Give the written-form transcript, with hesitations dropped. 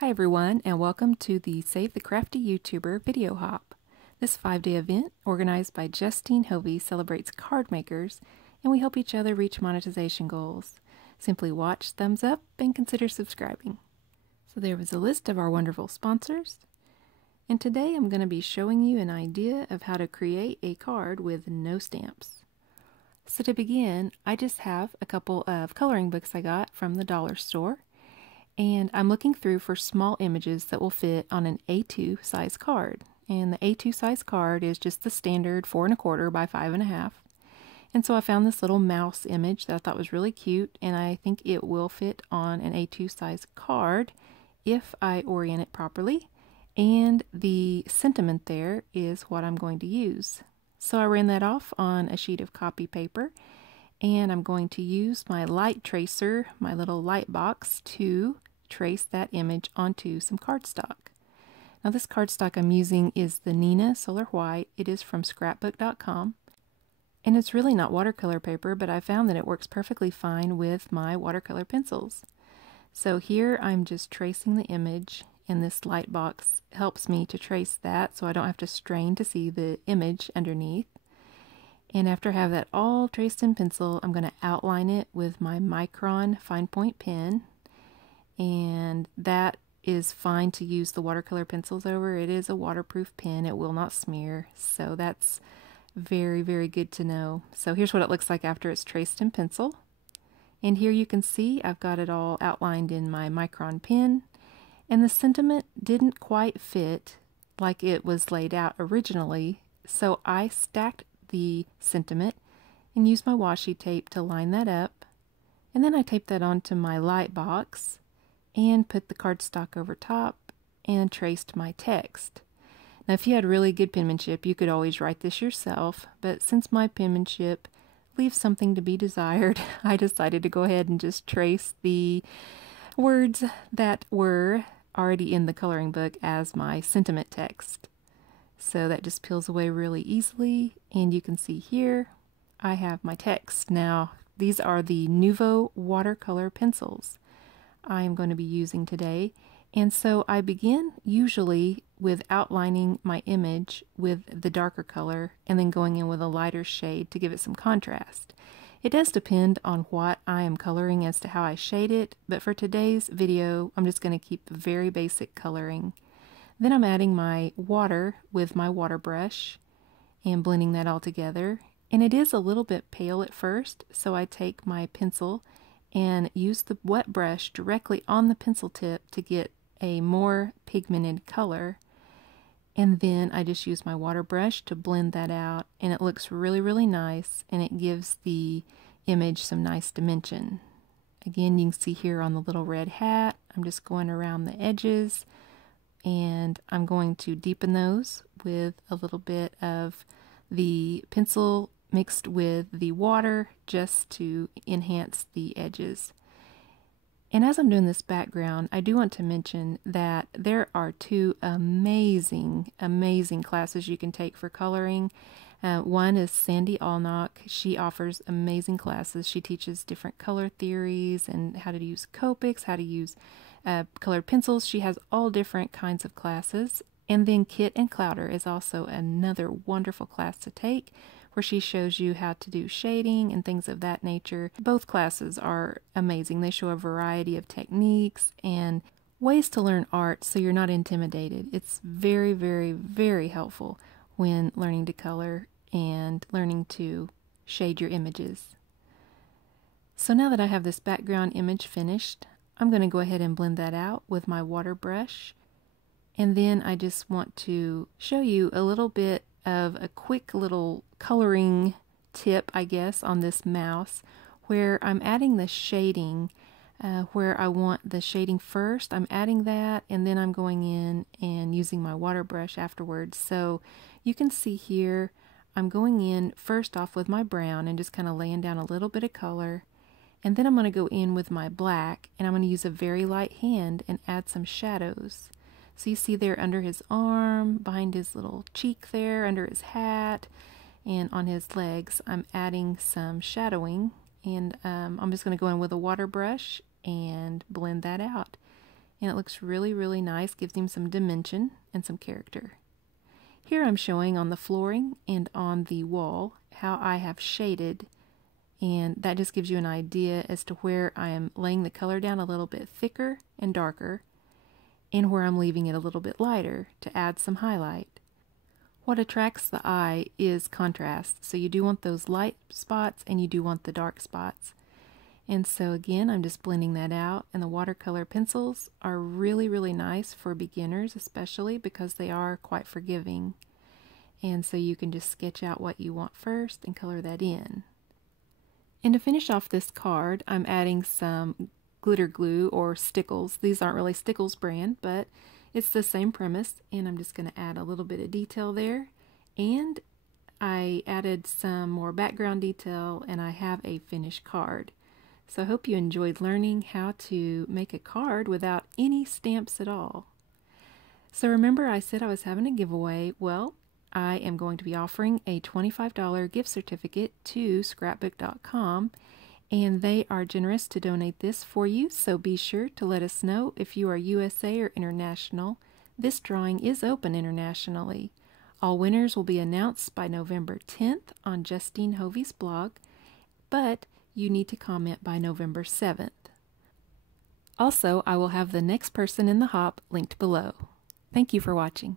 Hi everyone, and welcome to the Save the Crafty YouTuber video hop. This 5-day event, organized by Justine Hovey, celebrates card makers, and we help each other reach monetization goals. Simply watch, thumbs up, and consider subscribing. So there was a list of our wonderful sponsors, and today I'm going to be showing you an idea of how to create a card with no stamps. So to begin, I just have a couple of coloring books I got from the dollar store. And I'm looking through for small images that will fit on an A2 size card. And the A2 size card is just the standard 4 1/4 by 5 1/2. And so I found this little mouse image that I thought was really cute, and I think it will fit on an A2 size card if I orient it properly. And the sentiment there is what I'm going to use. So I ran that off on a sheet of copy paper, and I'm going to use my light tracer, my little light box, to trace that image onto some cardstock. Now this cardstock I'm using is the Nina Solar White. It is from scrapbook.com, and it's really not watercolor paper, but I found that it works perfectly fine with my watercolor pencils. So here I'm just tracing the image, and this light box helps me to trace that so I don't have to strain to see the image underneath. And after I have that all traced in pencil, I'm going to outline it with my Micron fine point pen. And that is fine to use the watercolor pencils over. It is a waterproof pen. It will not smear. So that's very, very good to know. So here's what it looks like after it's traced in pencil. And here you can see I've got it all outlined in my Micron pen. And the sentiment didn't quite fit like it was laid out originally. So I stacked the sentiment and used my washi tape to line that up, and then I taped that onto my light box and put the cardstock over top and traced my text. Now if you had really good penmanship, you could always write this yourself, but since my penmanship leaves something to be desired, I decided to go ahead and just trace the words that were already in the coloring book as my sentiment text. So that just peels away really easily, and you can see here I have my text. Now these are the Nuvo watercolor pencils I am going to be using today, and so I begin usually with outlining my image with the darker color and then going in with a lighter shade to give it some contrast. It does depend on what I am coloring as to how I shade it, but for today's video I'm just going to keep very basic coloring. Then I'm adding my water with my water brush and blending that all together. And it is a little bit pale at first, so I take my pencil and use the wet brush directly on the pencil tip to get a more pigmented color. And then I just use my water brush to blend that out, and it looks really, really nice, and it gives the image some nice dimension. Again, you can see here on the little red hat, I'm just going around the edges, and I'm going to deepen those with a little bit of the pencil mixed with the water just to enhance the edges. And as I'm doing this background, I do want to mention that there are two amazing classes you can take for coloring. One is Sandy Allnock. She offers amazing classes. She teaches different color theories and how to use Copics, how to use colored pencils. She has all different kinds of classes. And then Kit and Clouder is also another wonderful class to take, where she shows you how to do shading and things of that nature. Both classes are amazing. They show a variety of techniques and ways to learn art so you're not intimidated. It's very, very, very helpful when learning to color and learning to shade your images. So now that I have this background image finished, I'm going to go ahead and blend that out with my water brush. And then I just want to show you a little bit of a quick little coloring tip, I guess, on this mouse, where I'm adding the shading where I want the shading first. I'm adding that, and then I'm going in and using my water brush afterwards. So you can see here I'm going in first off with my brown and just kind of laying down a little bit of color, and then I'm going to go in with my black, and I'm going to use a very light hand and add some shadows. So you see there under his arm, behind his little cheek there, under his hat, and on his legs, I'm adding some shadowing. And I'm just going to go in with a water brush and blend that out. and it looks really, really nice, gives him some dimension and some character. Here I'm showing on the flooring and on the wall how I have shaded, and that just gives you an idea as to where I am laying the color down a little bit thicker and darker, and where I'm leaving it a little bit lighter to add some highlight. What attracts the eye is contrast, so you do want those light spots and you do want the dark spots. And so again, I'm just blending that out, and the watercolor pencils are really, really nice for beginners, especially because they are quite forgiving. And so you can just sketch out what you want first and color that in. And to finish off this card, I'm adding some glitter glue or stickles. These aren't really Stickles brand, but it's the same premise, and I'm just going to add a little bit of detail there. And I added some more background detail, and I have a finished card. So I hope you enjoyed learning how to make a card without any stamps at all. So remember I said I was having a giveaway. Well, I am going to be offering a $25 gift certificate to scrapbook.com, and they are generous to donate this for you, so be sure to let us know if you are USA or international. This drawing is open internationally. All winners will be announced by November 10th on Justine Hovey's blog, but you need to comment by November 7th. Also, I will have the next person in the hop linked below. Thank you for watching.